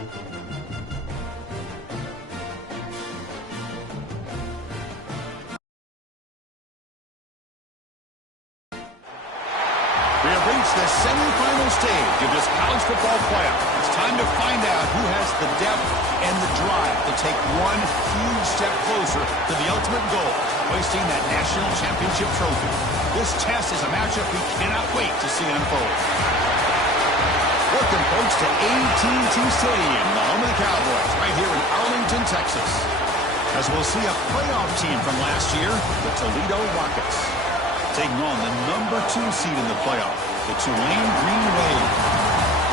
We have reached the semifinal stage of this college football playoff. It's time to find out who has the depth and the drive to take one huge step closer to the ultimate goal, hoisting that national championship trophy. This test is a matchup we cannot wait to see unfold. Welcome, folks, to AT&T Stadium, the home of the Cowboys, right here in Arlington, Texas. As we'll see a playoff team from last year, the Toledo Rockets, taking on the #2 seed in the playoff, the Tulane Green Wave.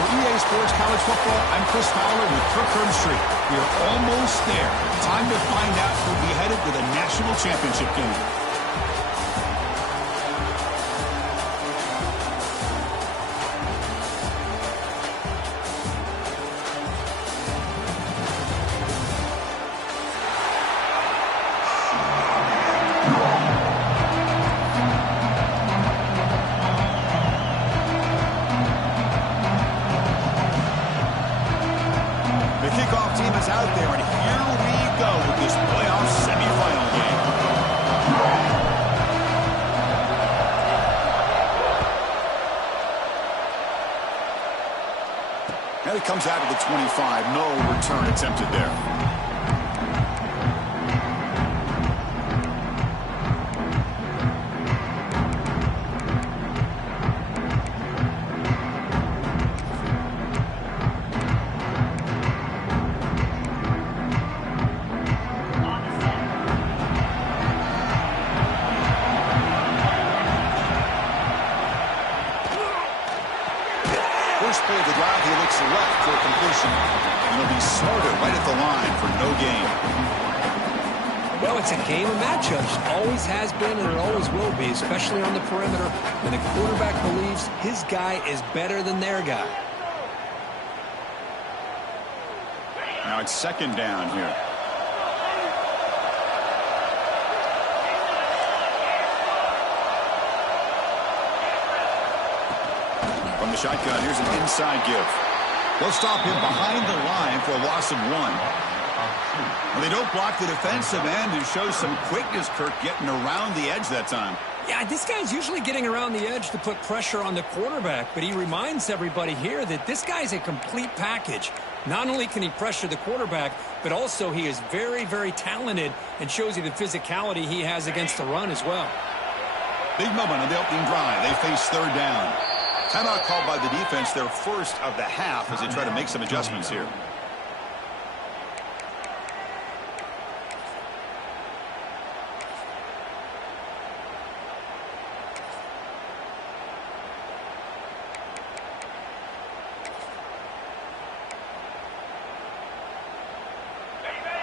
For EA Sports College Football, I'm Chris Fowler with Kirk Herbstreit. We are almost there. Time to find out who'll be headed to the national championship game. Out there, and here we go with this playoff semifinal game. And it comes out of the 25. No return attempted there. First play of the drive, he looks left for a completion. And he'll be smarted right at the line for no gain. Well, it's a game of matchups. Always has been and it always will be, especially on the perimeter. And the quarterback believes his guy is better than their guy. Now it's second down here. From the shotgun, here's an inside give. They'll stop him behind the line for a loss of 1. Well, they don't block the defensive end and show some quickness, Kirk, getting around the edge that time. Yeah, this guy's usually getting around the edge to put pressure on the quarterback, but he reminds everybody here that this guy's a complete package. Not only can he pressure the quarterback, but also he is very, very talented and shows you the physicality he has against the run as well. Big moment on the opening drive. They face third down. Timeout called by the defense, their first of the half, as they try to make some adjustments here.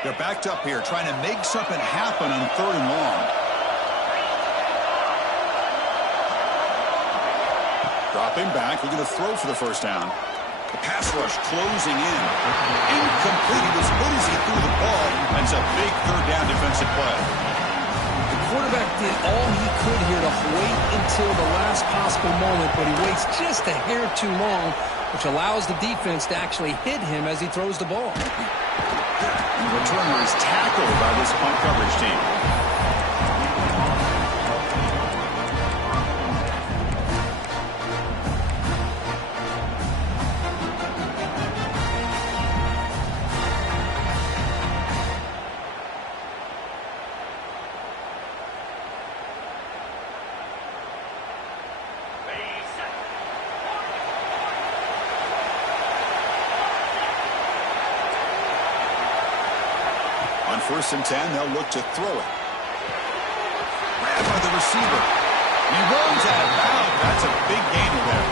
They're backed up here, trying to make something happen on third and long. Dropping back, looking to throw for the first down. The pass rush closing in. Incomplete. He was good as he threw the ball. That's a big third down defensive play. The quarterback did all he could here to wait until the last possible moment, but he waits just a hair too long, which allows the defense to actually hit him as he throws the ball. The returner is tackled by this punt coverage team. On 1st and 10, they'll look to throw it. Grabbed by the receiver. He runs out of bounds. That's a big gainer there.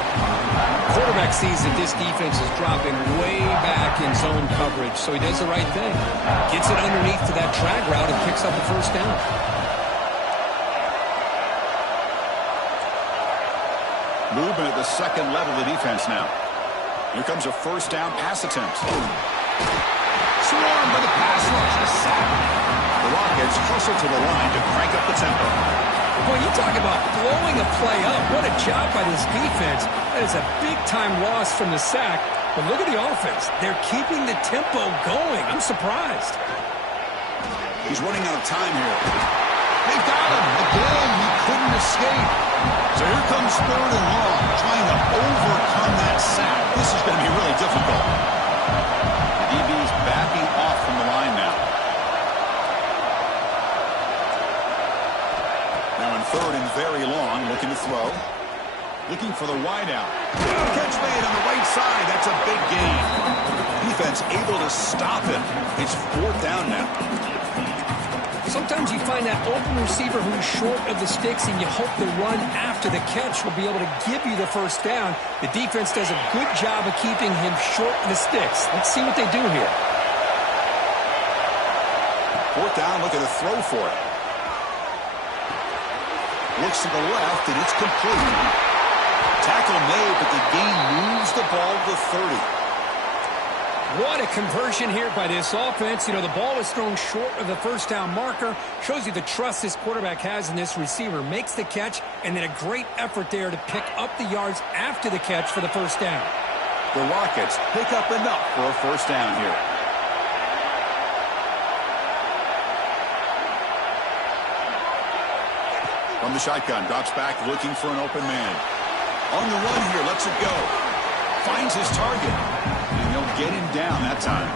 Quarterback sees that this defense is dropping way back in zone coverage, so he does the right thing. Gets it underneath to that drag route and picks up the first down. Movement at the second level of the defense now. Here comes a first down pass attempt. Swarmed by the pass rush. A sack. The Rockets hustle to the line to crank up the tempo. Boy, you talk about blowing a play up. What a job by this defense. That is a big-time loss from the sack. But look at the offense. They're keeping the tempo going. I'm surprised. He's running out of time here. They've got him. Again, he couldn't escape. So here comes 3rd and long, trying to overcome that sack. This is going to be really difficult. The DB's backing off from the line now. Now in 3rd and very long, looking to throw. Looking for the wideout. Catch made on the right side. That's a big gain. Defense able to stop him. It's 4th down now. Sometimes you find that open receiver who's short of the sticks, and you hope the run after the catch will be able to give you the first down. The defense does a good job of keeping him short of the sticks. Let's see what they do here. 4th down, looking to throw for it. Looks to the left, and it's complete. Tackle made, but the gain moves the ball to the 30. What a conversion here by this offense. You know, the ball is thrown short of the first down marker. Shows you the trust this quarterback has in this receiver. Makes the catch, and then a great effort there to pick up the yards after the catch for the first down. The Rockets pick up enough for a first down here. From the shotgun, drops back, looking for an open man. On the run here, lets it go. Finds his target. And he'll get him down that time.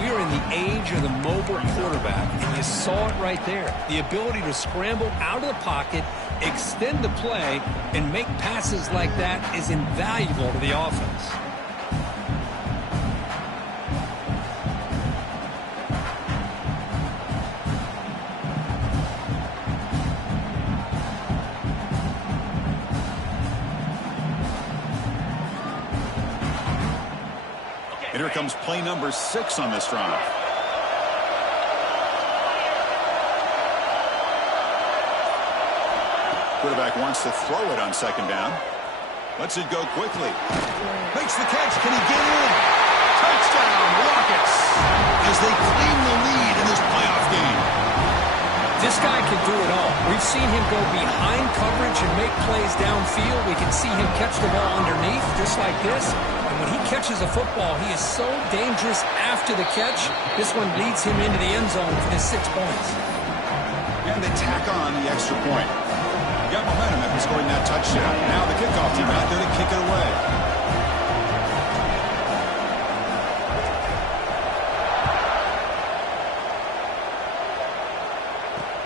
We are in the age of the mobile quarterback, and you saw it right there. The ability to scramble out of the pocket, extend the play, and make passes like that is invaluable to the offense. And here comes play number 6 on this drive. Quarterback wants to throw it on 2nd down. Lets it go quickly. Makes the catch. Can he get in? Touchdown, Rockets, as they claim the lead in this playoff game. This guy can do it all. We've seen him go behind coverage and make plays downfield. We can see him catch the ball underneath, just like this. And when he catches a football, he is so dangerous after the catch. This one leads him into the end zone for the 6 points. And they tack on the extra point. Got momentum after scoring that touchdown. Now the kickoff team out there to kick it away.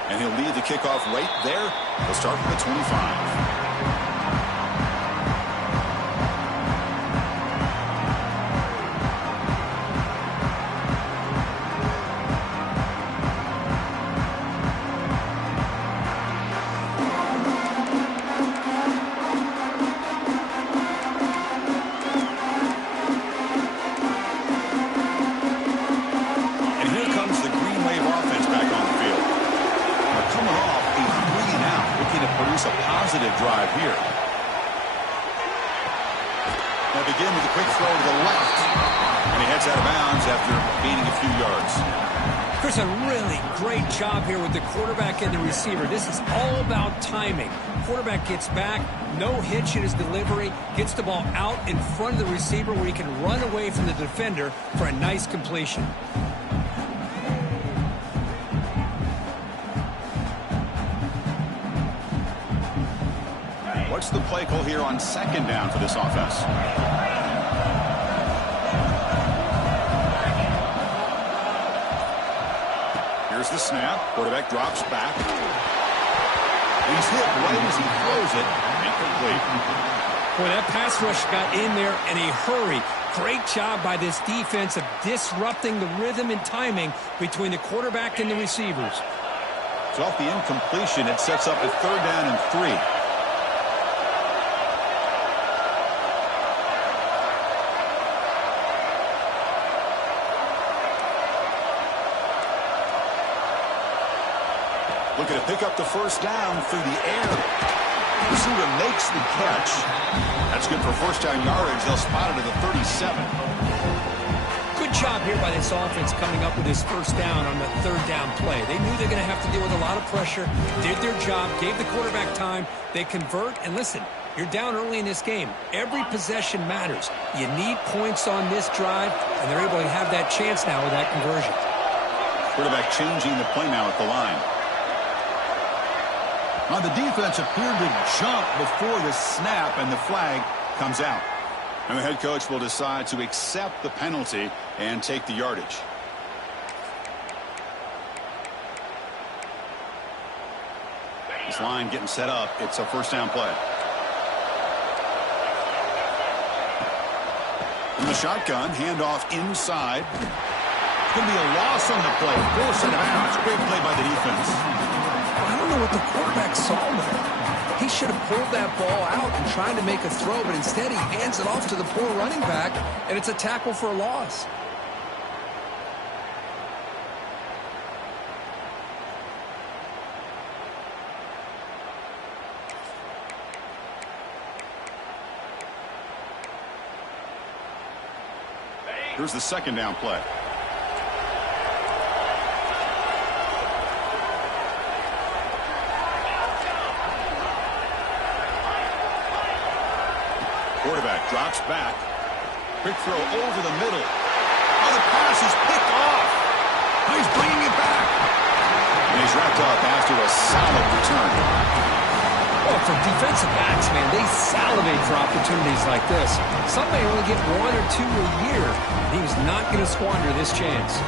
And he'll lead the kickoff right there. He'll start from the 25. A positive drive here. Now begin with a quick throw to the left. And he heads out of bounds after gaining a few yards. Chris, a really great job here with the quarterback and the receiver. This is all about timing. Quarterback gets back, no hitch in his delivery, gets the ball out in front of the receiver where he can run away from the defender for a nice completion. What's the play call here on 2nd down for this offense? Here's the snap. Quarterback drops back. He's hit right as he throws it. Incomplete. Boy, that pass rush got in there in a hurry. Great job by this defense of disrupting the rhythm and timing between the quarterback and the receivers. So off the incompletion, it sets up a 3rd down and 3. Looking to pick up the first down through the air. Receiver makes the catch. That's good for first down yardage. They'll spot it at the 37. Good job here by this offense coming up with his first down on the 3rd down play. They knew they're going to have to deal with a lot of pressure, did their job, gave the quarterback time. They convert, and listen, You're down early in this game. Every possession matters. You need points on this drive, and they're able to have that chance now with that conversion. Quarterback changing the play now at the line. Now the defense appeared to jump before the snap, and the flag comes out. And the head coach will decide to accept the penalty and take the yardage. This line getting set up. It's a first down play. From the shotgun, handoff inside. It's going to be a loss on the play. Force it out. Great play by the defense. I don't know what the quarterback saw there. He should have pulled that ball out and tried to make a throw, but instead he hands it off to the poor running back, and it's a tackle for a loss. Here's the second down play. Quarterback drops back. Quick throw over the middle. Oh, the pass is picked off. He's bringing it back. And he's wrapped up after a solid return. Well, for defensive backs, man, they salivate for opportunities like this. Some may only get 1 or 2 a year. He was not going to squander this chance.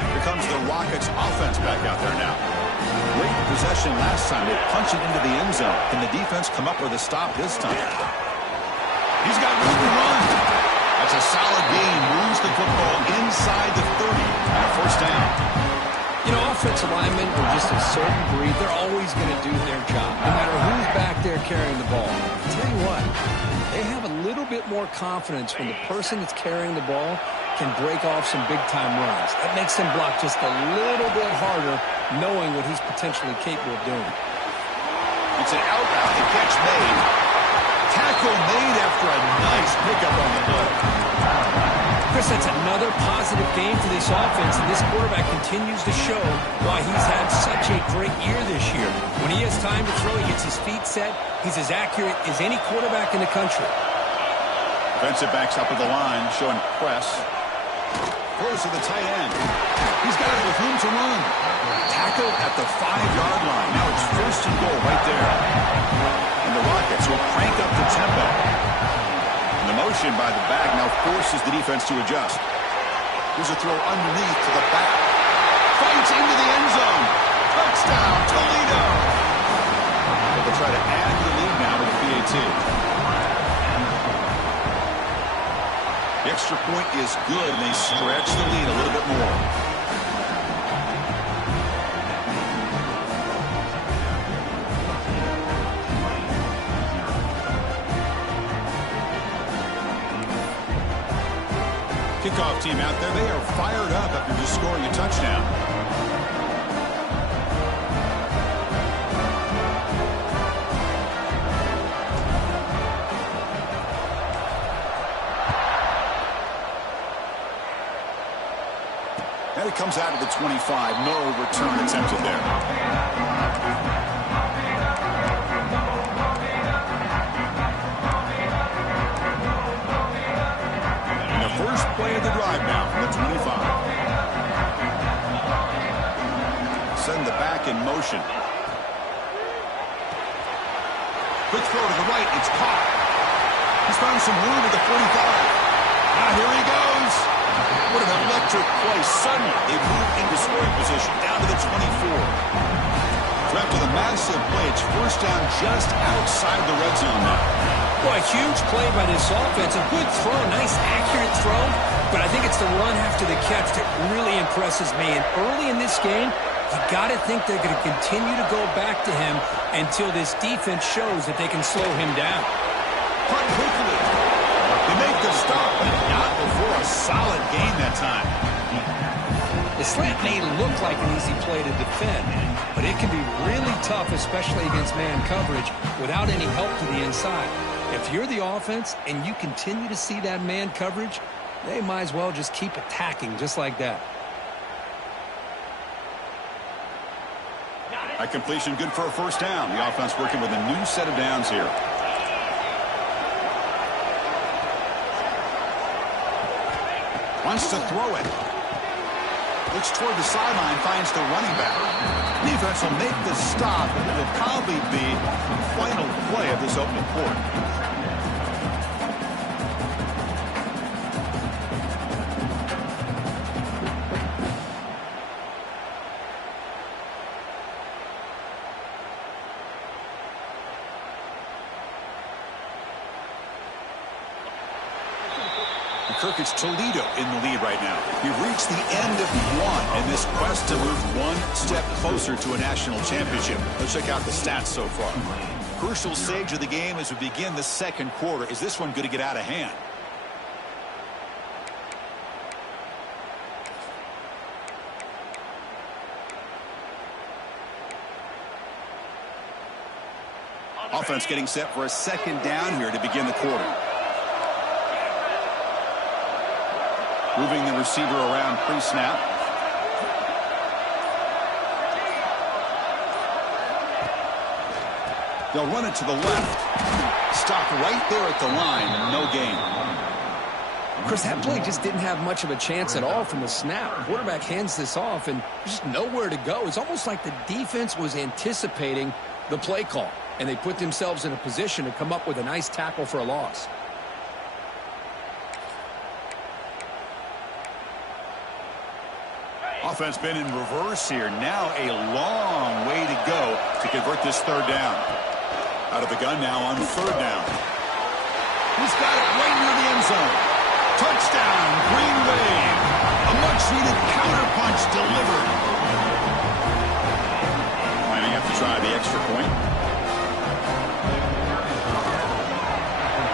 Here comes the Rockets offense back out there now. Great possession last time. They punch it into the end zone. Can the defense come up with a stop this time? He's got room to run. That's a solid gain. Moves the football inside the 30 and a first down. You know, offensive linemen are just a certain breed. They're always going to do their job, no matter who's back there carrying the ball. I'll tell you what, they have a little bit more confidence when the person that's carrying the ball can break off some big-time runs. That makes them block just a little bit harder, knowing what he's potentially capable of doing. It's an out-route. The catch made. Tackle made after a nice pickup on the play. Chris, that's another positive game for this offense, and this quarterback continues to show why he's had such a great year this year. When he has time to throw, he gets his feet set. He's as accurate as any quarterback in the country. Defensive backs up at the line, showing press. Throws to the tight end. He's got it with room to run. Tackled at the 5-yard line. Now it's first and goal right there. And the Rockets will crank up the tempo. And the motion by the back now forces the defense to adjust. Here's a throw underneath to the back. Fights into the end zone. Touchdown, Toledo. They'll try to add to the lead now with the PAT. The extra point is good, and they stretch the lead a little bit more. Kickoff team out there, they are fired up after just scoring a touchdown. And it comes out of the 25. No return attempted there. And the first play of the drive now from the 25. Send the back in motion. Quick throw to the right. It's caught. He's found some room at the 45. Now here he goes. What an electric play. Suddenly, they move into scoring position down to the 24. So after the massive play, it's first down just outside the red zone now. Boy, a huge play by this offense. A good throw, nice accurate throw. But I think it's the run after the catch that really impresses me. And early in this game, you got to think they're going to continue to go back to him until this defense shows that they can slow him down. Punt quickly. They make the stop, but not before a solid gain that time. The slant may look like an easy play to defend, but it can be really tough, especially against man coverage, without any help to the inside. If you're the offense and you continue to see that man coverage, they might as well just keep attacking just like that. A completion good for a first down. The offense working with a new set of downs here. Wants to throw it. Looks toward the sideline, finds the running back. Defense will make the stop, and it will probably be the final play of this opening quarter. It's Toledo in the lead right now. We've reached the end of one in this quest to move one step closer to a national championship. Let's check out the stats so far. Crucial stage of the game as we begin the second quarter. Is this one going to get out of hand? Offense getting set for a second down here to begin the quarter. Moving the receiver around pre-snap. They'll run it to the left. Stopped right there at the line. No gain. Chris, that play just didn't have much of a chance at all from the snap. Quarterback hands this off, and there's just nowhere to go. It's almost like the defense was anticipating the play call, and they put themselves in a position to come up with a nice tackle for a loss. Offense been in reverse here. Now a long way to go to convert this third down. Out of the gun now on third down. He's got it right near the end zone. Touchdown, Green Wave. A much-needed counterpunch delivered. Might have to try the extra point.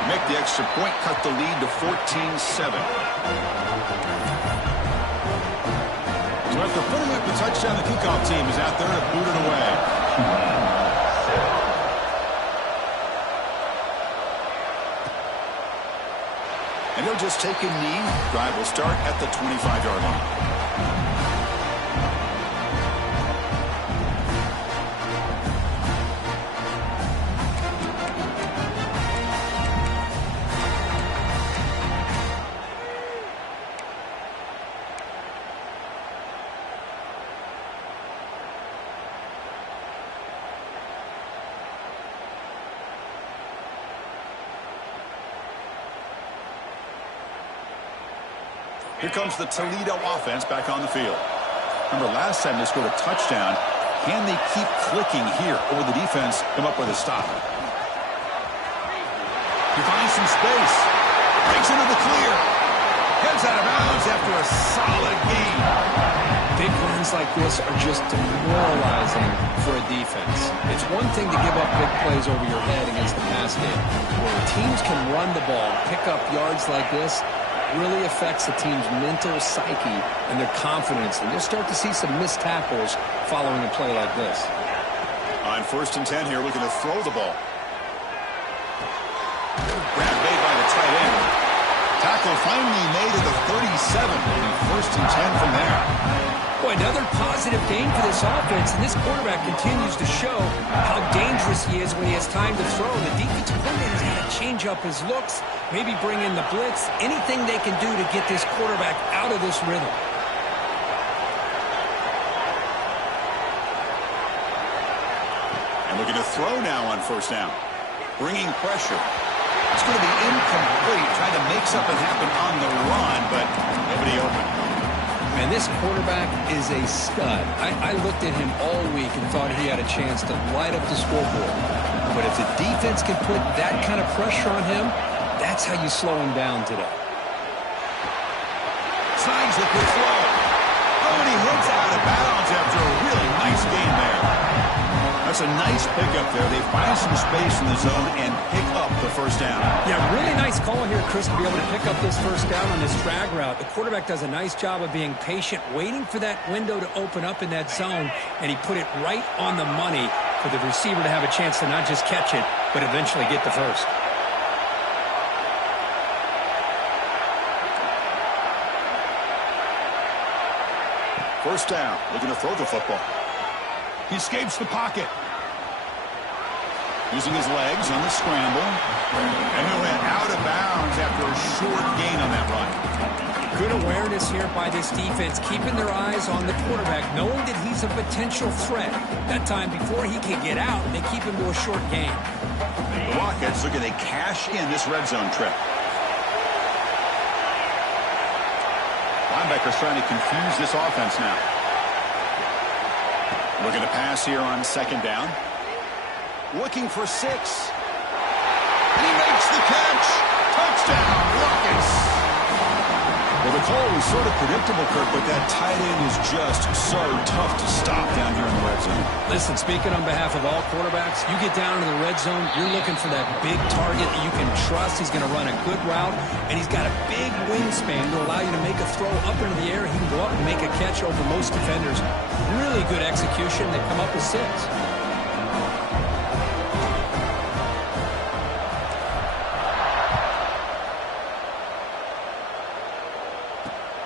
Make the extra point, cut the lead to 14-7. So after putting up the touchdown, the kickoff team is out there to boot it away. And he'll just take a knee. Drive will start at the 25-yard line. Here comes the Toledo offense back on the field. Remember, last time they scored a touchdown. Can they keep clicking here, or will the defense come up with a stop? He finds some space. Breaks into the clear. Heads out of bounds after a solid gain. Big runs like this are just demoralizing for a defense. It's one thing to give up big plays over your head against the pass game. When teams can run the ball, pick up yards like this, really affects the team's mental psyche and their confidence. And you'll start to see some missed tackles following a play like this. On 1st and 10 here, looking to throw the ball. Grab made by the tight end. Tackle finally made at the 37. And 1st and 10 from there. Boy, another positive gain for this offense, and this quarterback continues to show how dangerous he is when he has time to throw. The defensive coordinator's got to change up his looks, maybe bring in the blitz, anything they can do to get this quarterback out of this rhythm. And looking to throw now on 1st down. Bringing pressure. It's going to be incomplete, trying to make something happen on the run, but nobody open. And this quarterback is a stud. I looked at him all week and thought he had a chance to light up the scoreboard. But if the defense can put that kind of pressure on him, that's how you slow him down today. Signs a good throw. Oh, and he heads out of bounds after a really nice gain there. That's a nice pickup there. They find some space in the zone and pick up the 1st down. Yeah, really nice call here, Chris, to be able to pick up this 1st down on this drag route. The quarterback does a nice job of being patient, waiting for that window to open up in that zone, and he put it right on the money for the receiver to have a chance to not just catch it, but eventually get the 1st. First down, looking to throw the football. He escapes the pocket. Using his legs on the scramble. And he went out of bounds after a short gain on that run. Good awareness here by this defense, keeping their eyes on the quarterback, knowing that he's a potential threat. That time, before he can get out, they keep him to a short gain. The Rockets looking to cash in this red zone trip. Linebackers trying to confuse this offense now. Looking to pass here on second down. Looking for 6. And he makes the catch. Touchdown, Rockets. Well, the call was sort of predictable, Kirk, but that tight end is just so tough to stop down here in the red zone. Listen, speaking on behalf of all quarterbacks, you get down to the red zone, you're looking for that big target that you can trust. He's going to run a good route, and he's got a big wingspan to allow you to make a throw up into the air. He can go up and make a catch over most defenders. Really good execution. They come up with 6.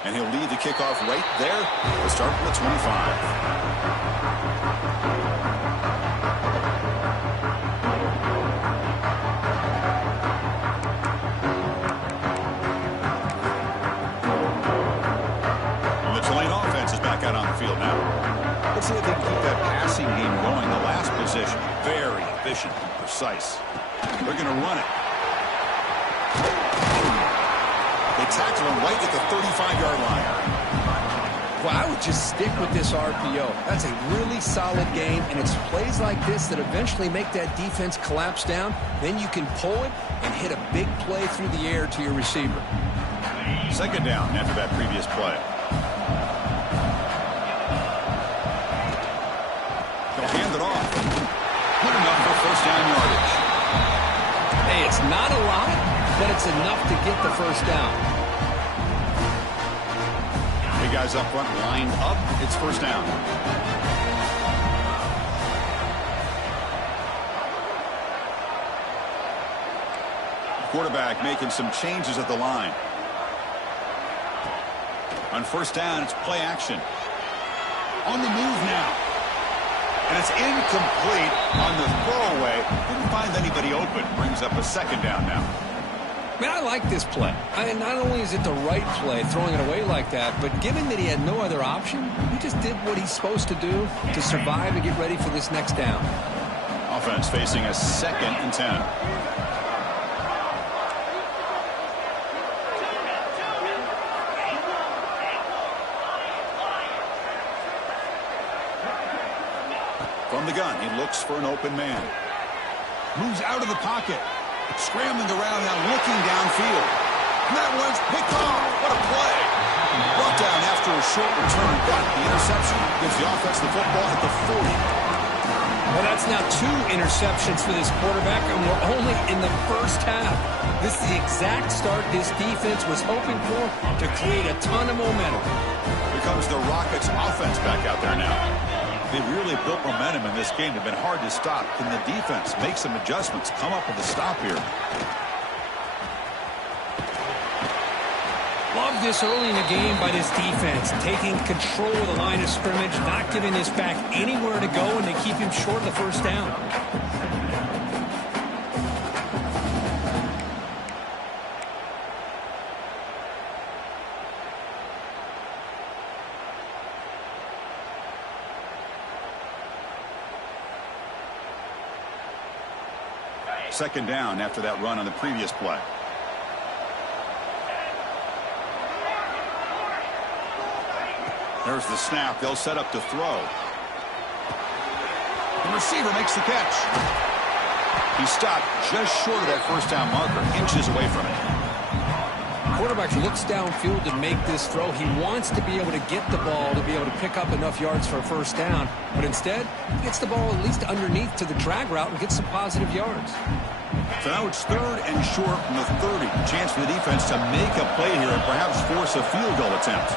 And he'll lead the kickoff right there. We'll start from the 25. And the Tulane offense is back out on the field now. Let's see if they can keep that passing game going. The last possession, very efficient and precise. They're going to run it. They tackle him right at the 35-yard line. Well, I would just stick with this RPO. That's a really solid game, and it's plays like this that eventually make that defense collapse down. Then you can pull it and hit a big play through the air to your receiver. Second down after that previous play. They'll hand it off. Good enough for first down yardage. Hey, it's not a lot, but it's enough to get the first down. Big guys up front lined up. It's first down. Quarterback making some changes at the line. On first down, it's play action. On the move now. And it's incomplete on the throwaway. Didn't find anybody open. Brings up a second down now. Man, I like this play. Not only is it the right play, throwing it away like that, but given that he had no other option, he just did what he's supposed to do to survive and get ready for this next down. Offense facing a 2nd and 10. From the gun, he looks for an open man. Moves out of the pocket. Scrambling around now, looking downfield. And that one's picked off. What a play. Brought down after a short return, but the interception gives the offense the football at the 40. Well, that's now 2 interceptions for this quarterback, and we're only in the first half. This is the exact start this defense was hoping for to create a ton of momentum. Here comes the Rockets offense back out there now. They really built momentum in this game. They've been hard to stop. Can the defense make some adjustments, come up with a stop here? Love this early in the game by this defense, taking control of the line of scrimmage, not giving this back anywhere to go, and they keep him short of the first down. Second down after that run on the previous play. There's the snap. They'll set up to throw. The receiver makes the catch. He stopped just short of that first down marker, inches away from it. Quarterback looks downfield to make this throw. He wants to be able to get the ball to be able to pick up enough yards for a first down. But instead, he gets the ball at least underneath to the drag route and gets some positive yards. So now it's 3rd and short from the 30. Chance for the defense to make a play here and perhaps force a field goal attempt.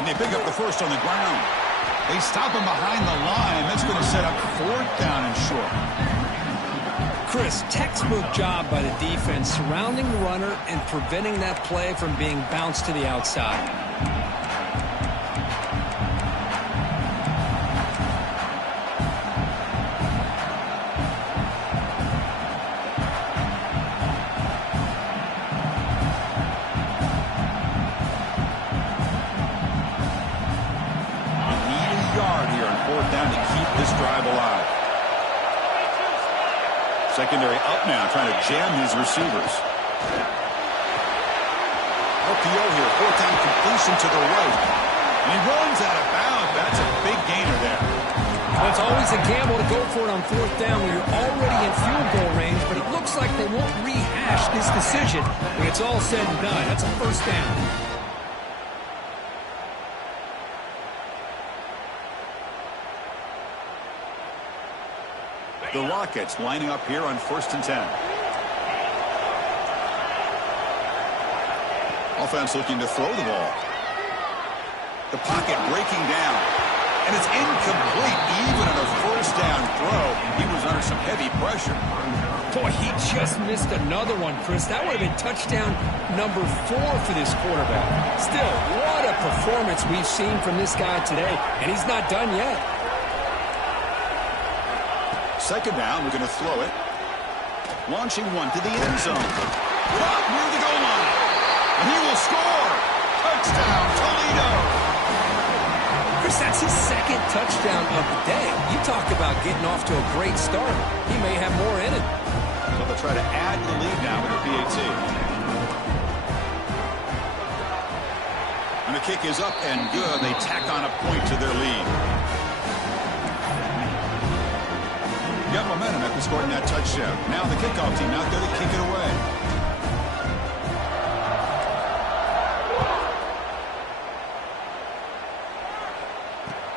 And they pick up the first on the ground. They stop him behind the line. That's going to set up 4th down and short. Chris, textbook job by the defense surrounding the runner and preventing that play from being bounced to the outside. Secondary up now, trying to jam his receivers. RPO here, fourth down completion to the right. And he runs out of bounds. That's a big gainer there. Well, it's always a gamble to go for it on fourth down when you're already in field goal range, but it looks like they won't rehash this decision when it's all said and done. That's a first down. The Rockets lining up here on 1st and 10. Offense looking to throw the ball. The pocket breaking down. And it's incomplete. Even on a first down throw, he was under some heavy pressure. Boy, he just missed another one, Chris. That would have been touchdown number 4 for this quarterback. Still, what a performance we've seen from this guy today. And he's not done yet. Second down, we're going to throw it. Launching one to the end zone. Caught near the goal line. And he will score. Touchdown, Toledo. Chris, that's his second touchdown of the day. You talk about getting off to a great start. He may have more in it. So they'll try to add the lead now with the PAT. And the kick is up and good. They tack on a point to their lead. Got momentum after scoring that touchdown. Now the kickoff team out there to kick it away.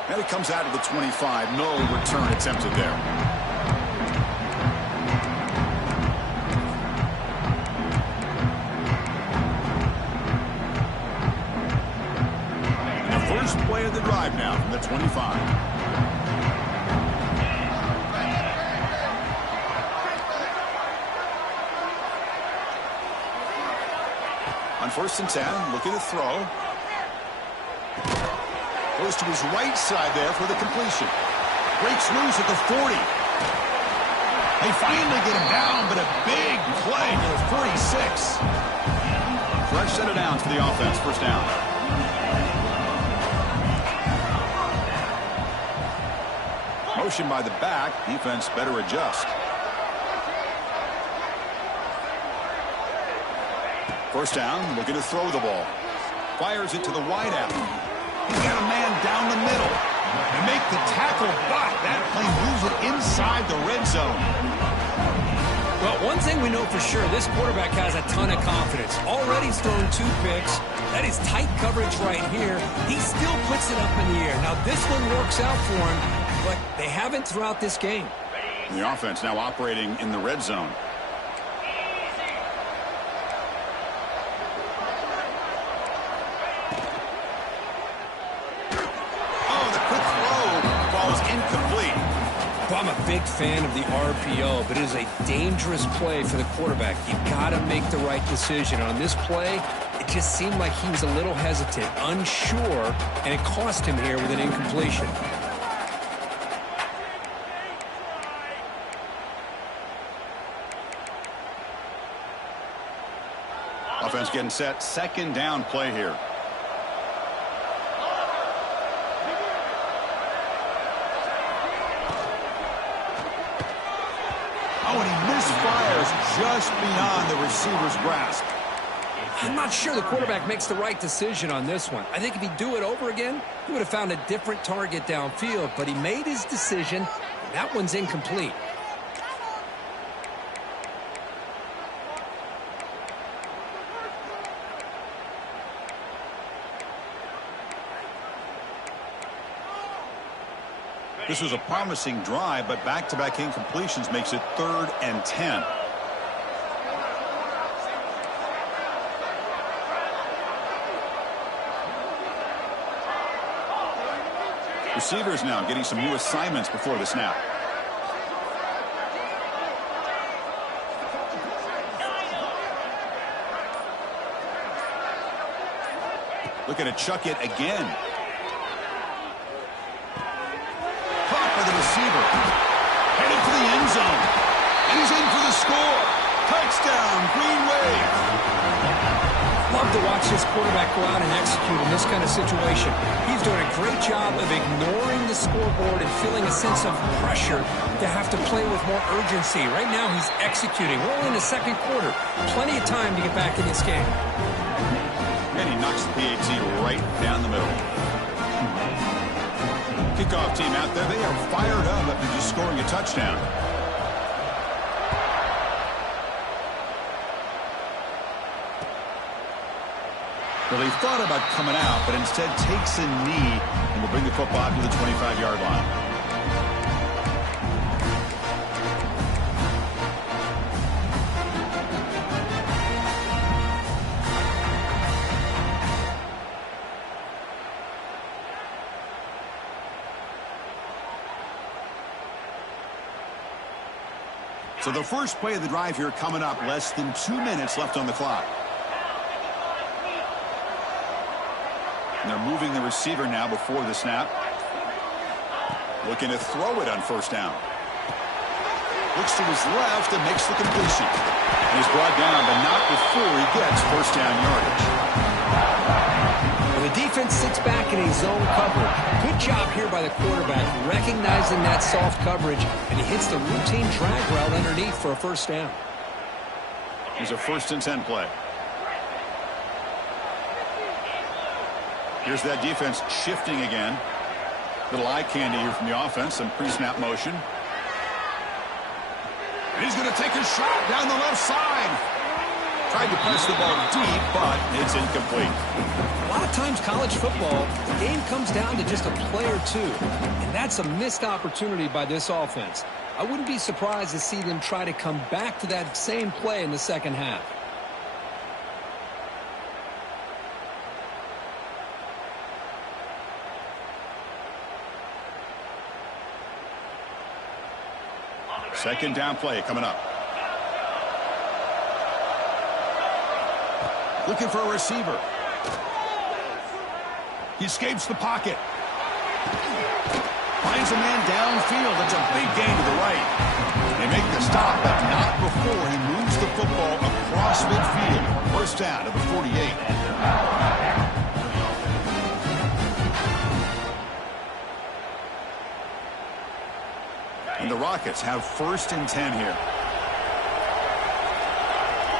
And it comes out of the 25. No return attempted there. And the first play of the drive now from the 25. On 1st and 10, looking to throw. Goes to his right side there for the completion. Breaks loose at the 40. They finally get him down, but a big play to the 46. Fresh set of downs for the offense. First down. Motion by the back. Defense better adjust. First down, looking to throw the ball. Fires it to the wideout. He's got a man down the middle. And make the tackle, but that play moves it inside the red zone. Well, one thing we know for sure, this quarterback has a ton of confidence. Already he's thrown 2 picks. That is tight coverage right here. He still puts it up in the air. Now, this one works out for him, but they haven't throughout this game. And the offense now operating in the red zone. I'm a big fan of the RPO, but it is a dangerous play for the quarterback. You got to make the right decision. On this play, it just seemed like he was a little hesitant, unsure, and it cost him here with an incompletion. Offense getting set. Second down play here. Oh, and he misfires just beyond the receiver's grasp. I'm not sure the quarterback makes the right decision on this one. I think if he'd do it over again, he would have found a different target downfield, but he made his decision. That one's incomplete. This was a promising drive, but back-to-back incompletions makes it 3rd and 10. Receivers now getting some new assignments before the snap. Looking to chuck it again. Caught by the receiver. Headed for the end zone. And he's in for the score. Touchdown, Green Wave. Love to watch this quarterback go out and execute in this kind of situation. He's doing a great job of ignoring the scoreboard and feeling a sense of pressure to have to play with more urgency. Right now he's executing. We're only in the second quarter. Plenty of time to get back in this game. And he knocks the PAT right down the middle. Kickoff team out there. They are fired up after just scoring a touchdown. Well, he thought about coming out, but instead takes a knee and will bring the football to the 25-yard line. So the first play of the drive here coming up, less than 2 minutes left on the clock. And they're moving the receiver now before the snap. Looking to throw it on first down. Looks to his left and makes the completion. And he's brought down, but not before he gets first down yardage. Well, the defense sits back in a zone coverage. Good job here by the quarterback, recognizing that soft coverage, and he hits the routine drag route underneath for a first down. Here's a 1st and 10 play. Here's that defense shifting again. Little eye candy here from the offense. Some pre-snap motion. And he's going to take a shot down the left side. Tried to push the ball deep, but it's incomplete. A lot of times college football, the game comes down to just a play or two. And that's a missed opportunity by this offense. I wouldn't be surprised to see them try to come back to that same play in the second half. Second down play coming up. Looking for a receiver. He escapes the pocket. Finds a man downfield. That's a big gain to the right. They make the stop, but not before he moves the football across midfield. First down to the 48. And the Rockets have 1st and 10 here.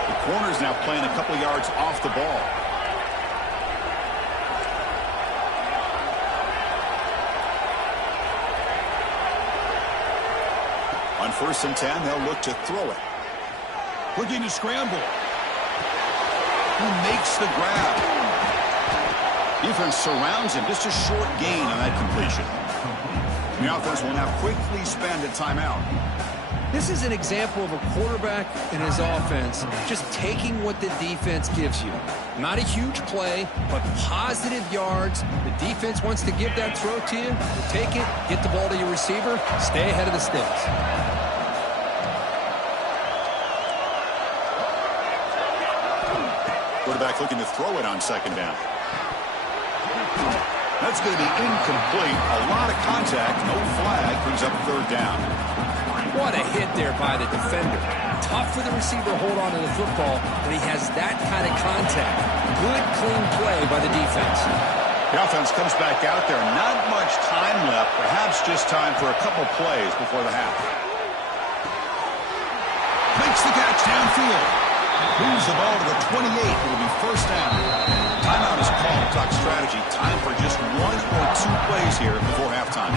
The corner's now playing a couple yards off the ball. On 1st and 10, they'll look to throw it. Looking to scramble. Who makes the grab? Defense surrounds him. Just a short gain on that completion. The offense will now quickly spend a timeout. This is an example of a quarterback and his offense just taking what the defense gives you. Not a huge play, but positive yards. The defense wants to give that throw to you. You take it, get the ball to your receiver, stay ahead of the sticks. Quarterback looking to throw it on second down. That's going to be incomplete. A lot of contact. No flag. Brings up 3rd down. What a hit there by the defender. Tough for the receiver to hold on to the football when he has that kind of contact. Good, clean play by the defense. The offense comes back out there. Not much time left. Perhaps just time for a couple plays before the half. Makes the catch downfield. Moves the ball to the 28. It will be first down. Timeout is called. Talk strategy. Time for just 1 or 2 plays here before halftime.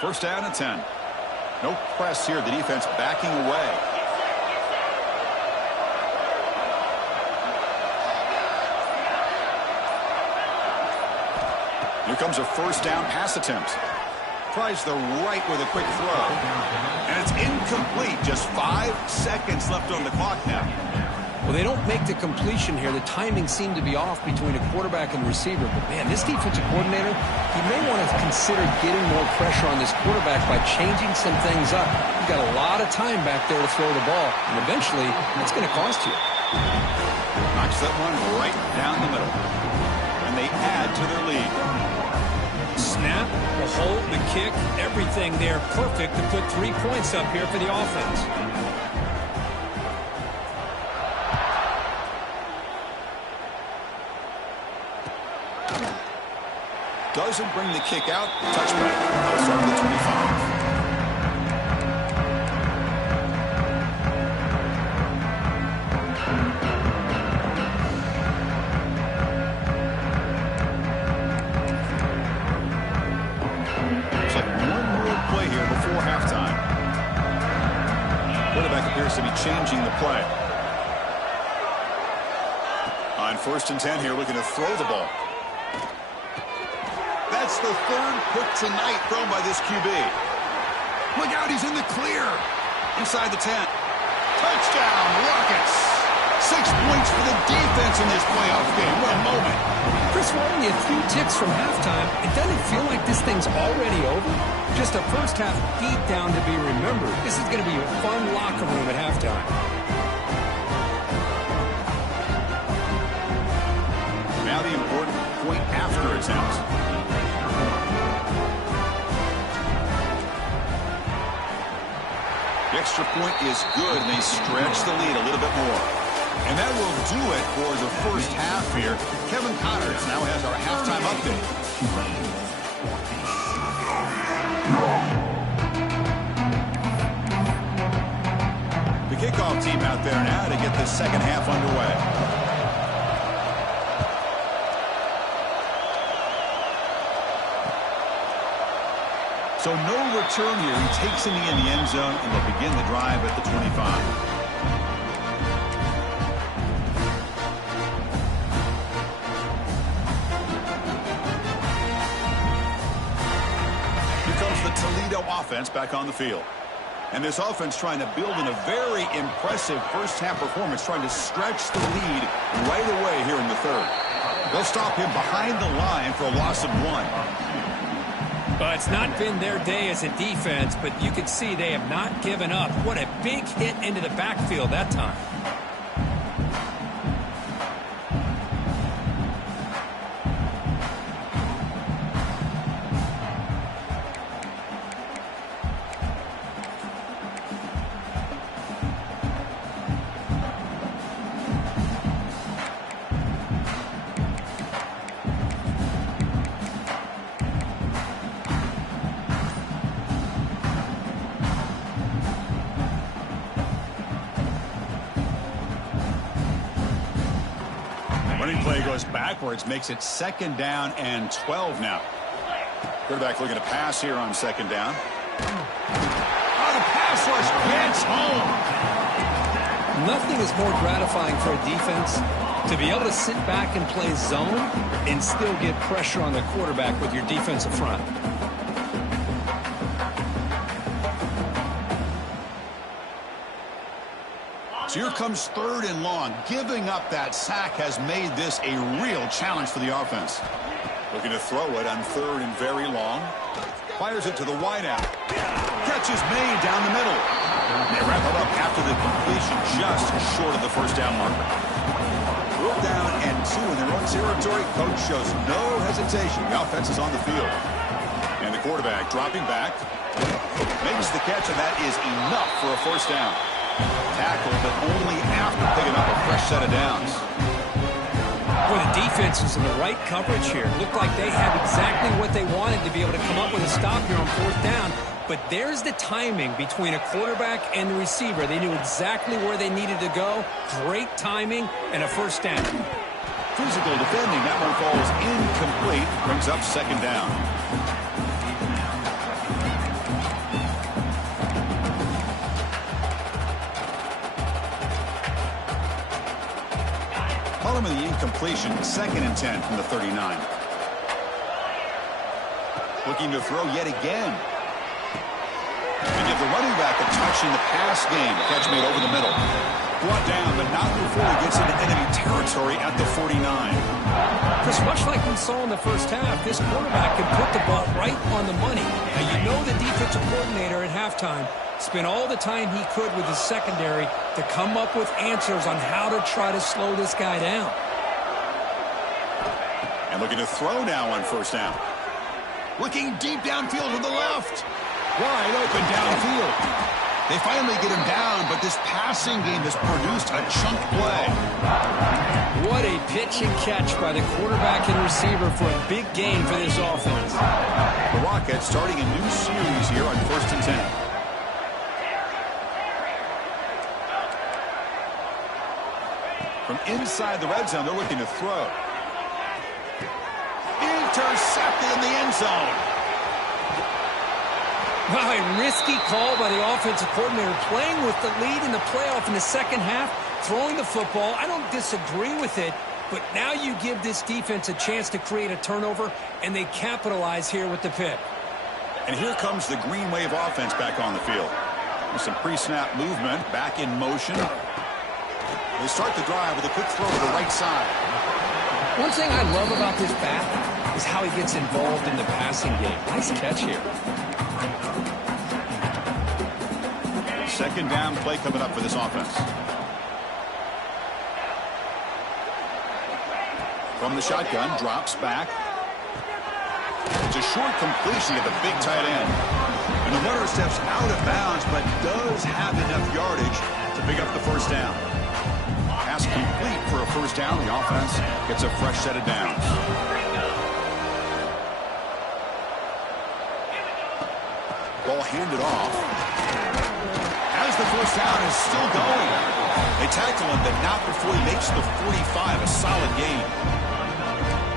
First down and 10. No press here. The defense backing away. Here comes a first down pass attempt. Tries the right with a quick throw. And it's incomplete. Just 5 seconds left on the clock now. Well, they don't make the completion here. The timing seemed to be off between a quarterback and the receiver. But, man, this defensive coordinator, he may want to consider getting more pressure on this quarterback by changing some things up. You've got a lot of time back there to throw the ball, and eventually it's going to cost you. Knocks that one right down the middle. And they add to their lead. Snap, the hold, the kick, everything there perfect to put 3 points up here for the offense. Doesn't bring the kick out. Touchback. They'll start at the 25. Looks like one more play here before halftime. Quarterback appears to be changing the play. On 1st and 10 here, looking to throw the ball. That's the 3rd pick tonight thrown by this QB. Look out, he's in the clear. Inside the 10. Touchdown, Rockets. 6 points for the defense in this playoff game. What a moment. Chris, we're only a few ticks from halftime. It doesn't feel like this thing's already over. Just a first-half beatdown to be remembered. This is going to be a fun locker room at halftime. Now the important point after attempt. The extra point is good, and they stretch the lead a little bit more. And that will do it for the first half here. Kevin Connors now has our halftime update. The kickoff team out there now to get the second half underway. So no return here. He takes it in the end zone, and they'll begin the drive at the 25. Here comes the Toledo offense back on the field. And this offense trying to build in a very impressive first-half performance, trying to stretch the lead right away here in the 3rd. They'll stop him behind the line for a loss of 1. Well, it's not been their day as a defense, but you can see they have not given up. What a big hit into the backfield that time. Play goes backwards, makes it 2nd down and 12 now. Quarterback looking to pass here on 2nd down. Oh, the pass rush gets home. Nothing is more gratifying for a defense to be able to sit back and play zone and still get pressure on the quarterback with your defensive front. So here comes 3rd and long. Giving up that sack has made this a real challenge for the offense. Looking to throw it on 3rd and very long. Fires it to the wideout. Catch is made down the middle. They wrap it up after the completion, just short of the 1st down marker. 4th down and 2 in their own territory. Coach shows no hesitation. The offense is on the field. And the quarterback dropping back. Makes the catch, and that is enough for a 1st down. Tackle, but only after picking up a fresh set of downs. Well, the defense was in the right coverage here. Looked like they had exactly what they wanted to be able to come up with a stop here on 4th down. But there's the timing between a quarterback and the receiver. They knew exactly where they needed to go. Great timing and a 1st down. Physical defending. That one falls incomplete. Brings up 2nd down. Call him in the incompletion. 2nd and 10 from the 39. Looking to throw yet again. And give the running back a touch in the pass game. Catch made over the middle. Brought down, but not before he gets into enemy territory at the 49. Because much like we saw in the first half, this quarterback can put the ball right on the money. Now, you know the defensive coordinator at halftime spent all the time he could with his secondary to come up with answers on how to try to slow this guy down. And looking to throw now on first down. Looking deep downfield to the left. Wide open downfield. They finally get him down, but this passing game has produced a chunk play. What a pitch and catch by the quarterback and receiver for a big gain for this offense. The Rockets starting a new series here on 1st and 10. From inside the red zone, they're looking to throw. Intercepted in the end zone. Wow, a risky call by the offensive coordinator, playing with the lead in the playoff in the second half, throwing the football. I don't disagree with it, but now you give this defense a chance to create a turnover, and they capitalize here with the pick. And here comes the Green Wave offense back on the field. With some pre-snap movement, back in motion. They start the drive with a quick throw to the right side. One thing I love about this back is how he gets involved in the passing game. Nice catch here. Second down play coming up for this offense. From the shotgun, drops back. It's a short completion to the big tight end. And the runner steps out of bounds, but does have enough yardage to pick up the first down. Pass complete for a first down. The offense gets a fresh set of downs. Ball handed off. As the first down is still going. They tackle him, but not before he makes the 45. A solid gain.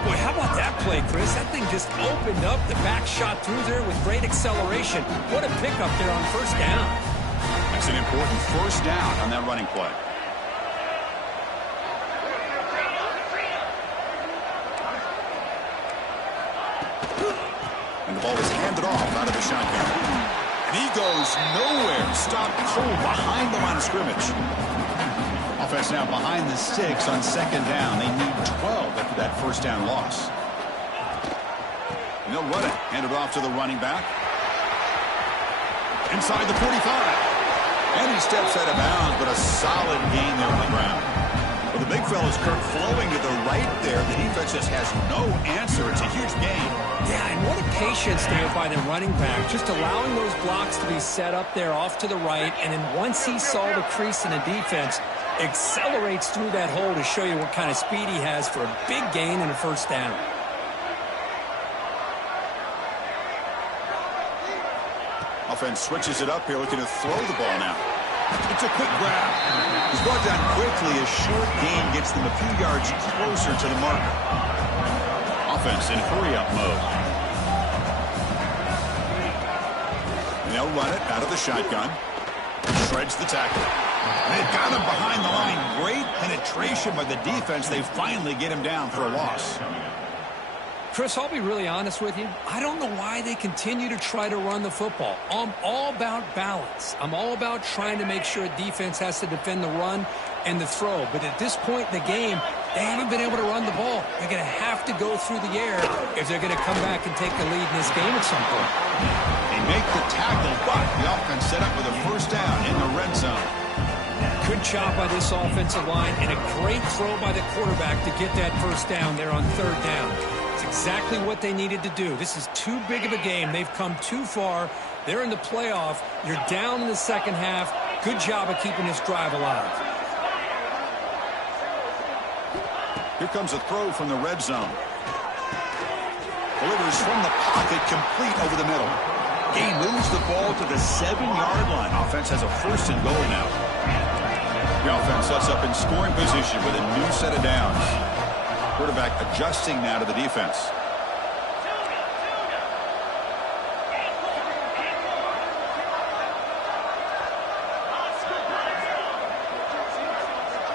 Boy, how about that play, Chris? That thing just opened up. The back shot through there with great acceleration. What a pickup there on first down. That's an important first down on that running play. And the ball is handed off out of the shotgun. And he goes nowhere. Stopped cold behind the line of scrimmage. Offense now behind the sticks on second down. They need 12 after that first down loss. And they'll run it. Hand it off to the running back. Inside the 45. And he steps out of bounds, but a solid gain there on the ground. Well, the big fella's Kirk flowing to the right there. The defense just has no answer. It's a huge gain. Yeah, and what a patience there by the running back, just allowing those blocks to be set up there off to the right, and then once he saw the crease in the defense, accelerates through that hole to show you what kind of speed he has for a big gain and a first down. Offense switches it up here, looking to throw the ball now. It's a quick grab. He's brought down quickly. A short gain gets them a few yards closer to the marker. Offense in hurry-up mode. And they'll run it out of the shotgun. Shreds the tackle. And they've got him behind the line. Great penetration by the defense. They finally get him down for a loss. Chris, I'll be really honest with you. I don't know why they continue to try to run the football. I'm all about balance. I'm all about trying to make sure a defense has to defend the run and the throw. But at this point in the game, they haven't been able to run the ball. They're going to have to go through the air if they're going to come back and take the lead in this game at some point. They make the tackle, but the offense set up with a first down in the red zone. Good job by this offensive line and a great throw by the quarterback to get that first down there on third down. It's exactly what they needed to do. This is too big of a game. They've come too far. They're in the playoff. You're down in the second half. Good job of keeping this drive alive. Here comes a throw from the red zone. Delivers from the pocket, complete over the middle. He moves the ball to the 7-yard line. Offense has a first and goal now. The offense sets up in scoring position with a new set of downs. Quarterback adjusting now to the defense.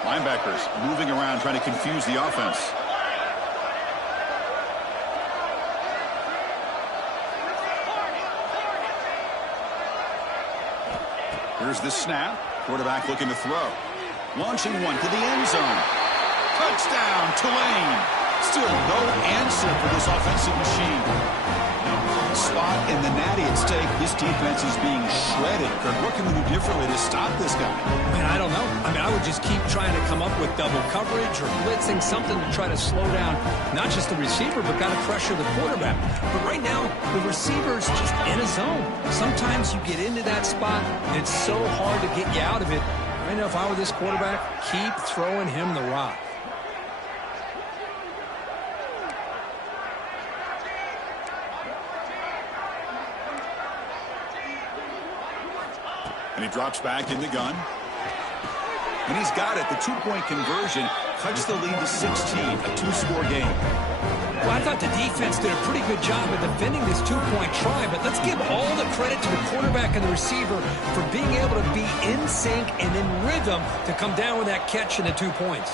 Linebackers moving around trying to confuse the offense. Here's the snap. Quarterback looking to throw. Launching one to the end zone. Touchdown, Tulane. Still no answer for this offensive machine. Spot in the natty at stake. This defense is being shredded. Kirk, what can we do differently to stop this guy? Man, I don't know. I would just keep trying to come up with double coverage or blitzing, something to try to slow down not just the receiver, but got to pressure the quarterback. But right now, the receiver's just in a zone. Sometimes you get into that spot, and it's so hard to get you out of it. Right now, if I were this quarterback, keep throwing him the rock. And he drops back in the gun. And he's got it. The two-point conversion cuts the lead to 16, a two-score game. Well, I thought the defense did a pretty good job of defending this two-point try, but let's give all the credit to the quarterback and the receiver for being able to be in sync and in rhythm to come down with that catch and the 2 points.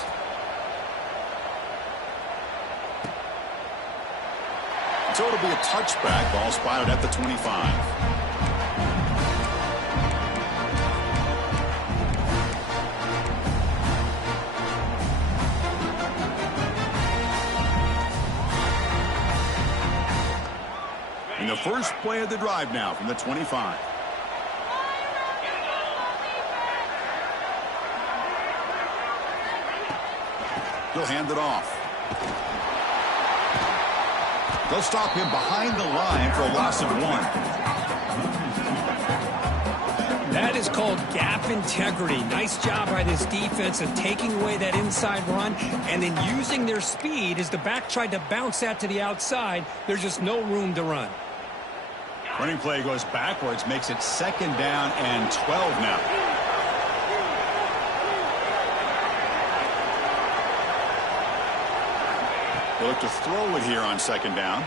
So it'll be a touchback. Ball spotted at the 25. And the first play of the drive now from the 25. He'll hand it off. They'll stop him behind the line for a loss of 1. That is called gap integrity. Nice job by this defense of taking away that inside run and then using their speed as the back tried to bounce that to the outside. There's just no room to run. Running play goes backwards, makes it 2nd down and 12 now. They look to throw it here on 2nd down.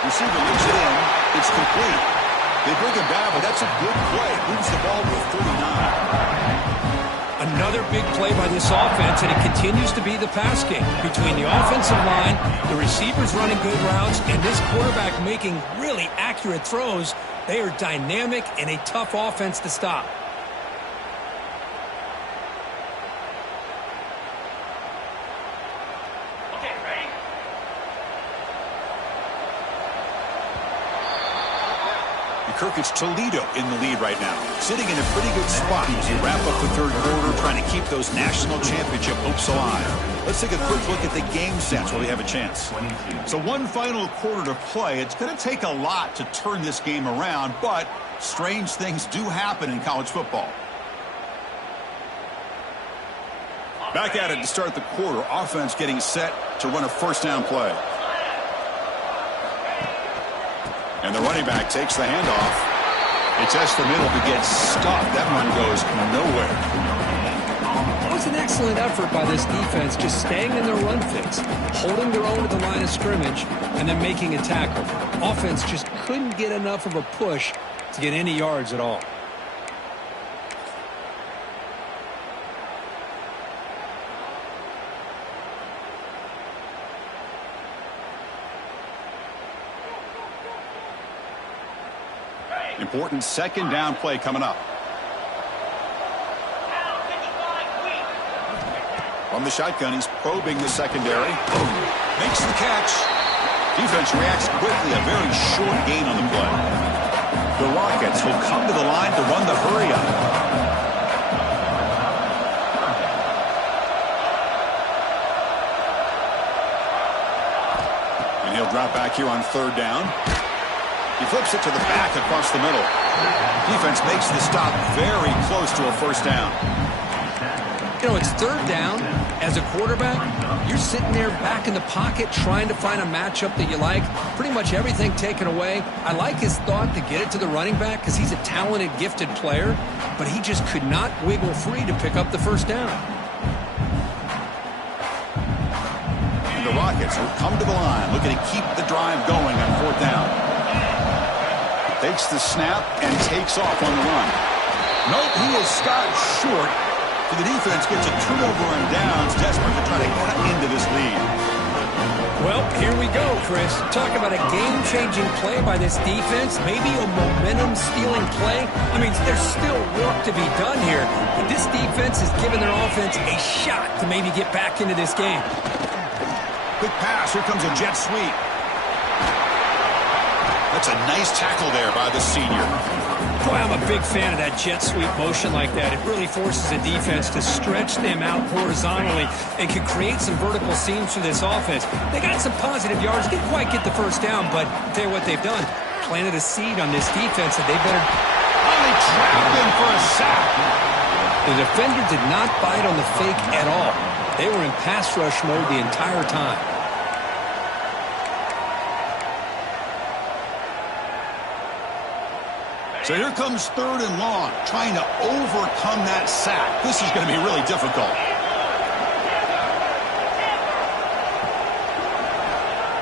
Receiver looks it in. It's complete. They bring him down, but that's a good play. Moves the ball to 39. Another big play by this offense, and it continues to be the pass game. Between the offensive line, the receivers running good routes, and this quarterback making really accurate throws, they are dynamic and a tough offense to stop. Kirk, it's Toledo in the lead right now, sitting in a pretty good spot as we wrap up the 3rd quarter, trying to keep those national championship hopes alive. Let's take a quick look at the game stats while we have a chance. So one final quarter to play. It's going to take a lot to turn this game around, but strange things do happen in college football. Back at it to start the quarter. Offense getting set to run a 1st down play. And the running back takes the handoff. It's just the middle to get stopped. That run goes nowhere. That was an excellent effort by this defense, just staying in their run fix, holding their own at the line of scrimmage, and then making a tackle. Offense just couldn't get enough of a push to get any yards at all. Important 2nd down play coming up. From the shotgun, he's probing the secondary. Makes the catch. Defense reacts quickly. A very short gain on the play. The Rockets will come to the line to run the hurry up. And he'll drop back here on 3rd down. He flips it to the back across the middle. Defense makes the stop very close to a 1st down. You know, it's 3rd down. As a quarterback, you're sitting there back in the pocket trying to find a matchup that you like. Pretty much everything taken away. I like his thought to get it to the running back because he's a talented, gifted player, but he just could not wiggle free to pick up the 1st down. And the Rockets will come to the line, looking to keep the drive going on 4th down. Takes the snap and takes off on the run. Nope, he is stopped short. The defense gets a turnover on downs, desperate to try to cut into this lead. Well, here we go, Chris. Talk about a game-changing play by this defense, maybe a momentum-stealing play. I mean, there's still work to be done here, but this defense has given their offense a shot to maybe get back into this game. Quick pass. Here comes a jet sweep. That's a nice tackle there by the senior. Boy, I'm a big fan of that jet sweep motion like that. It really forces a defense to stretch them out horizontally and can create some vertical seams for this offense. They got some positive yards. Didn't quite get the first down, but I'll tell you what they've done. Planted a seed on this defense that they better... Oh, they trapped him for a sack. The defender did not bite on the fake at all. They were in pass rush mode the entire time. So here comes 3rd and long, trying to overcome that sack. This is going to be really difficult.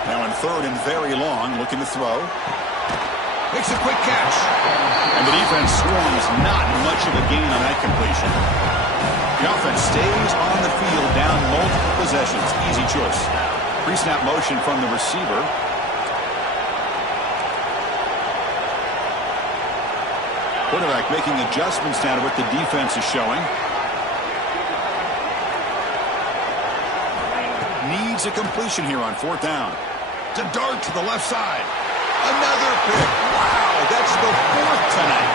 Now in 3rd and very long, looking to throw. Makes a quick catch. And the defense swarms not much of a gain on that completion. The offense stays on the field down multiple possessions. Easy choice. Pre-snap motion from the receiver. Quarterback making adjustments now to what the defense is showing. Needs a completion here on 4th down. To dart to the left side. Another pick. Wow, that's the 4th tonight.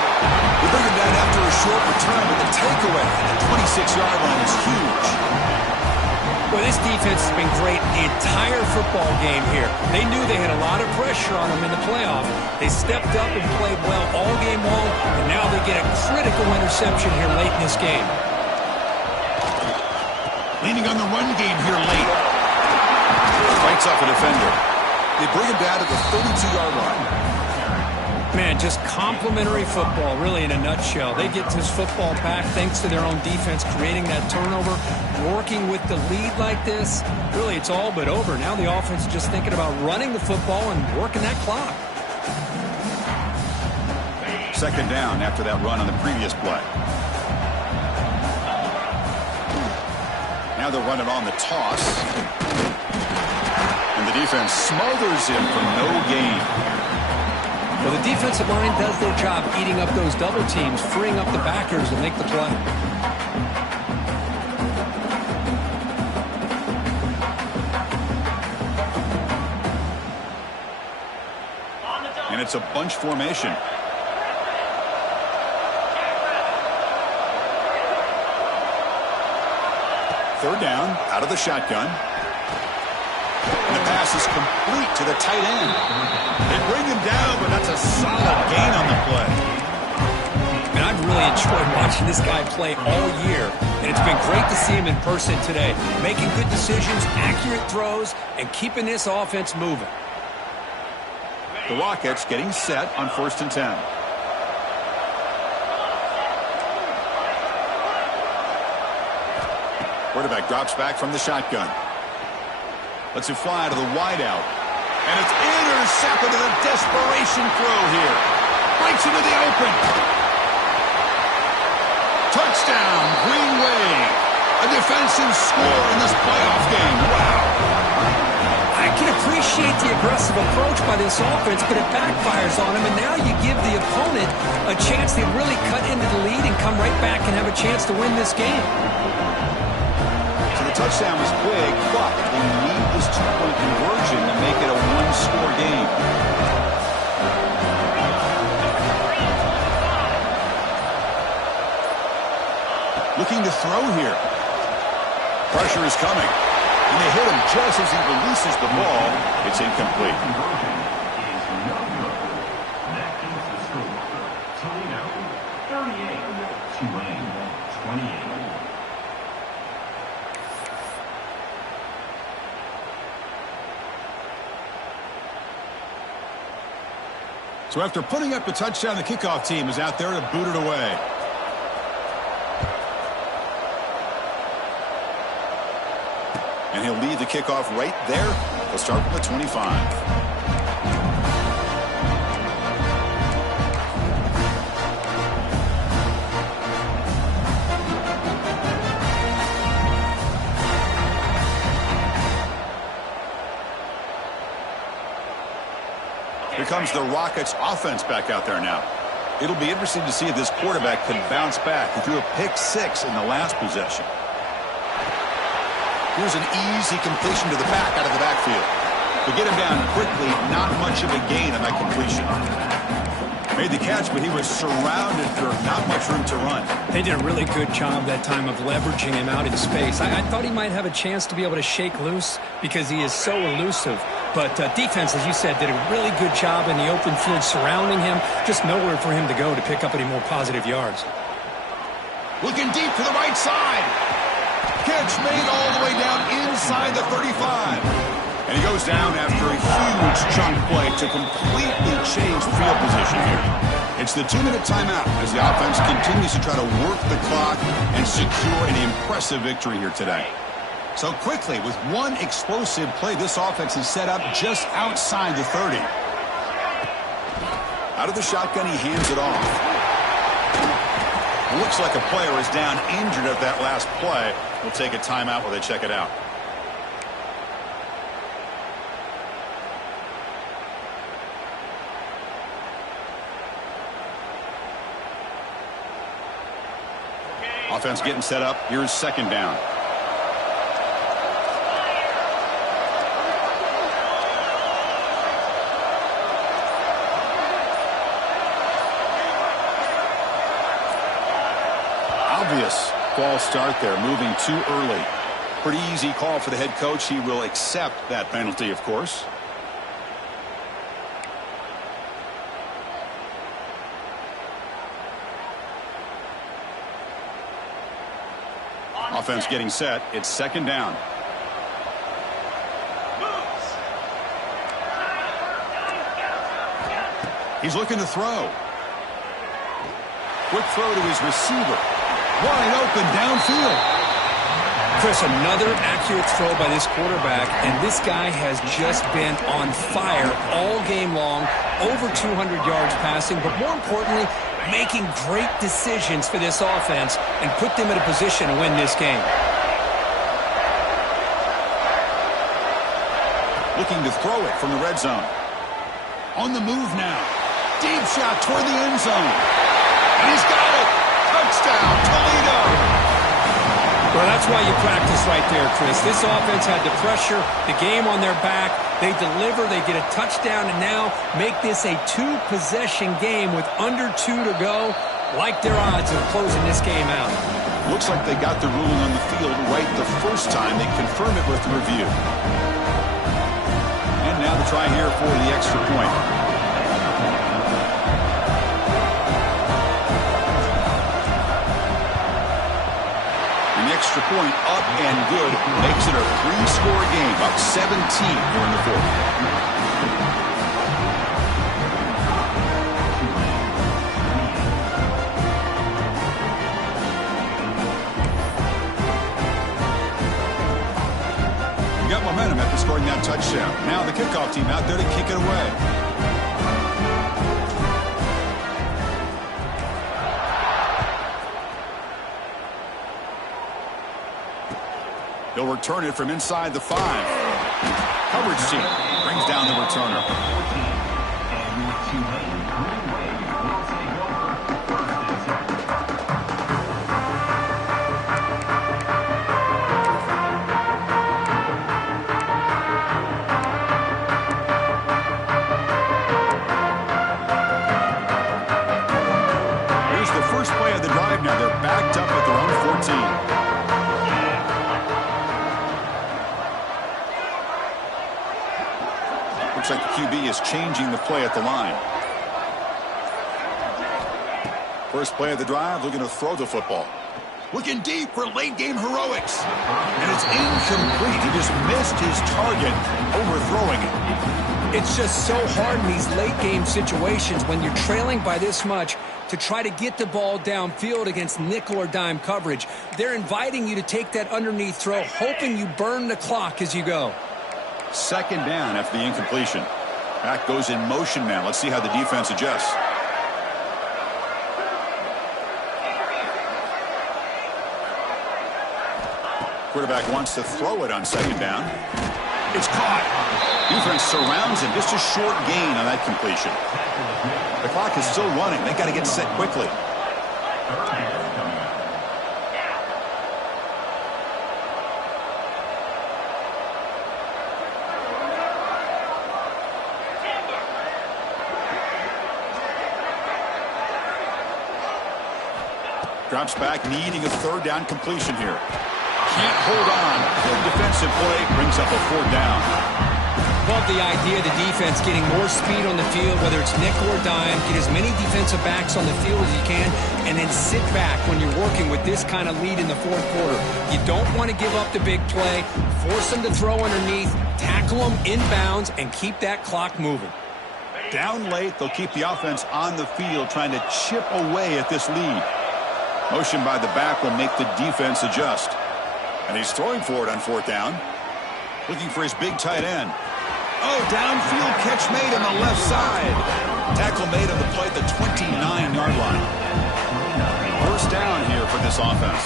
We bring him down after a short return, but the takeaway at the 26-yard line is huge. Well, this defense has been great the entire football game here. They knew they had a lot of pressure on them in the playoff. They stepped up and played well all game long, and now they get a critical interception here late in this game. Leaning on the run game here late. Fights off a defender. They bring him down to the 32-yard line. Man, just complimentary football, really, in a nutshell. They get this football back thanks to their own defense creating that turnover, working with the lead like this. Really, it's all but over. Now the offense is just thinking about running the football and working that clock. 2nd down after that run on the previous play. Now they'll run it on the toss. And the defense smothers him for no gain. Well, the defensive line does their job eating up those double teams, freeing up the backers to make the play. And it's a bunch formation. Third down, out of the shotgun. And the pass is complete to the tight end. They bring him down, but that's a solid gain on the play. And I've really enjoyed watching this guy play all year. And it's been great to see him in person today. Making good decisions, accurate throws, and keeping this offense moving. The Rockets getting set on 1st and 10. Quarterback drops back from the shotgun. Lets it fly to the wideout. And it's intercepted in a desperation throw here. Breaks into the open. Touchdown, Green Wave. A defensive score in this playoff game. Wow. I can appreciate the aggressive approach by this offense, but it backfires on him, and now you give the opponent a chance to really cut into the lead and come right back and have a chance to win this game. So the touchdown was big, but they need this 2-point conversion to make it a one-score game. Looking to throw here. Pressure is coming. And they hit him just as he releases the ball. It's incomplete. That is the score. Toledo, 38. Tulane, 28. So after putting up a touchdown, the kickoff team is out there to boot it away. And he'll lead the kickoff right there. He'll start from the 25. Here comes the Rockets offense back out there now. It'll be interesting to see if this quarterback can bounce back. He threw a pick-6 in the last possession. Here's an easy completion to the back out of the backfield. To get him down quickly, not much of a gain on that completion. Made the catch, but he was surrounded for not much room to run. They did a really good job that time of leveraging him out in space. I thought he might have a chance to be able to shake loose because he is so elusive. But defense, as you said, did a really good job in the open field surrounding him. Just nowhere for him to go to pick up any more positive yards. Looking deep to the right side. Catch made all the way down inside the 35. And he goes down after a huge chunk play to completely change field position here. It's the 2-minute timeout as the offense continues to try to work the clock and secure an impressive victory here today. So quickly, with one explosive play, this offense is set up just outside the 30. Out of the shotgun, he hands it off. Looks like a player is down injured at that last play. We'll take a timeout while they check it out. Offense getting set up. Here's second down. Obvious false start there, moving too early. Pretty easy call for the head coach. He will accept that penalty, of course. Offense getting set. It's second down. He's looking to throw. Quick throw to his receiver. Wide open downfield. Chris, another accurate throw by this quarterback, and this guy has just been on fire all game long. Over 200 yards passing, but more importantly, making great decisions for this offense and put them in a position to win this game. Looking to throw it from the red zone. On the move now. Deep shot toward the end zone. And he's got it. Touchdown, Toledo. Well, that's why you practice right there, Chris. This offense had the pressure, the game on their back. They deliver, they get a touchdown, and now make this a two-possession game with under 2 to go. Like their odds of closing this game out. Looks like they got the ruling on the field right the first time. They confirm it with the review. And now the try here for the extra point. Extra point up and good. Makes it a 3-score game. Up 17 here in the fourth. You got momentum after scoring that touchdown. Now the kickoff team out there to kick it away. He'll return it from inside the 5. Coverage team brings down the returner. Here's the first play of the drive now. They're backed up at their own 14. Looks like the QB is changing the play at the line. First play of the drive, looking to throw the football. Looking deep for late-game heroics. And it's incomplete. He just missed his target, overthrowing it. It's just so hard in these late-game situations when you're trailing by this much to try to get the ball downfield against nickel or dime coverage. They're inviting you to take that underneath throw, hoping you burn the clock as you go. Second down after the incompletion. Back goes in motion now. Let's see how the defense adjusts. Quarterback wants to throw it on second down. It's caught. Defense surrounds him. Just a short gain on that completion. The clock is still running. They got to get set quickly. Drops back, needing a third down completion here. Can't hold on. Good defensive play. Brings up a fourth down. Love the idea of the defense getting more speed on the field, whether it's nickel or dime. Get as many defensive backs on the field as you can, and then sit back when you're working with this kind of lead in the fourth quarter. You don't want to give up the big play. Force them to throw underneath. Tackle them inbounds, and keep that clock moving. Down late, they'll keep the offense on the field, trying to chip away at this lead. Motion by the back will make the defense adjust. And he's throwing for it on fourth down. Looking for his big tight end. Oh, downfield catch made on the left side. Tackle made on the play at the 29-yard line. First down here for this offense.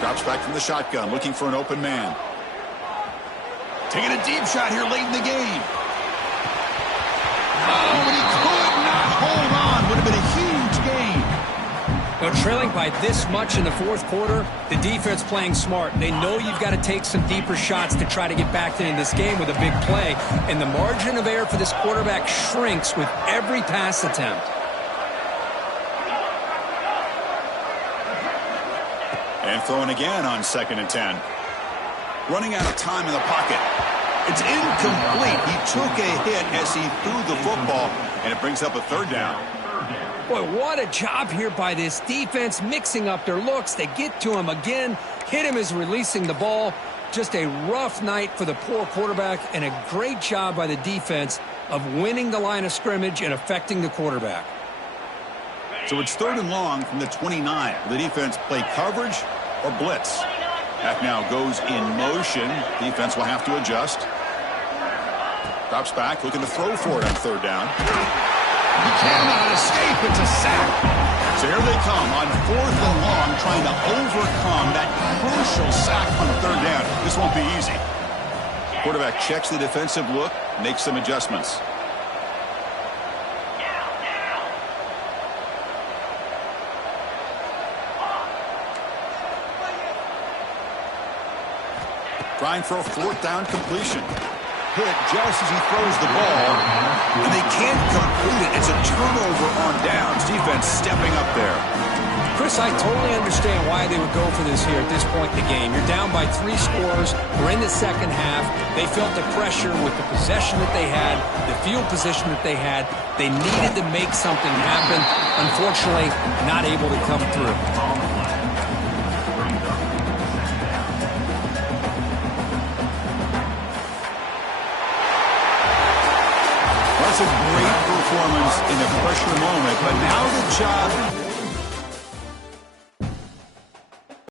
Drops back from the shotgun, looking for an open man. Taking a deep shot here late in the game. Oh, but he could not hold on. Would have been a huge gain. Well, trailing by this much in the fourth quarter, the defense playing smart. They know you've got to take some deeper shots to try to get back into this game with a big play. And the margin of error for this quarterback shrinks with every pass attempt. And throwing again on 2nd and 10. Running out of time in the pocket. It's incomplete. He took a hit as he threw the football, and it brings up a third down. Boy, what a job here by this defense, mixing up their looks. They get to him again, hit him as releasing the ball. Just a rough night for the poor quarterback, and a great job by the defense of winning the line of scrimmage and affecting the quarterback. So it's 3rd and long from the 29. The defense play coverage or blitz. Back now goes in motion. Defense will have to adjust. Drops back, looking to throw for it on 3rd down. He cannot escape. It's a sack. So here they come on 4th and long, trying to overcome that crucial sack on 3rd down. This won't be easy. Quarterback checks the defensive look, makes some adjustments. Trying for a 4th down completion. Hit just as he throws the ball, and they can't complete it. It's a turnover on downs. Defense stepping up there. Chris, I totally understand why they would go for this here at this point in the game. You're down by 3 scores. We're in the second half. They felt the pressure with the possession that they had, the field position that they had. They needed to make something happen. Unfortunately, not able to come through. That's a great performance in a pressure moment, but now the job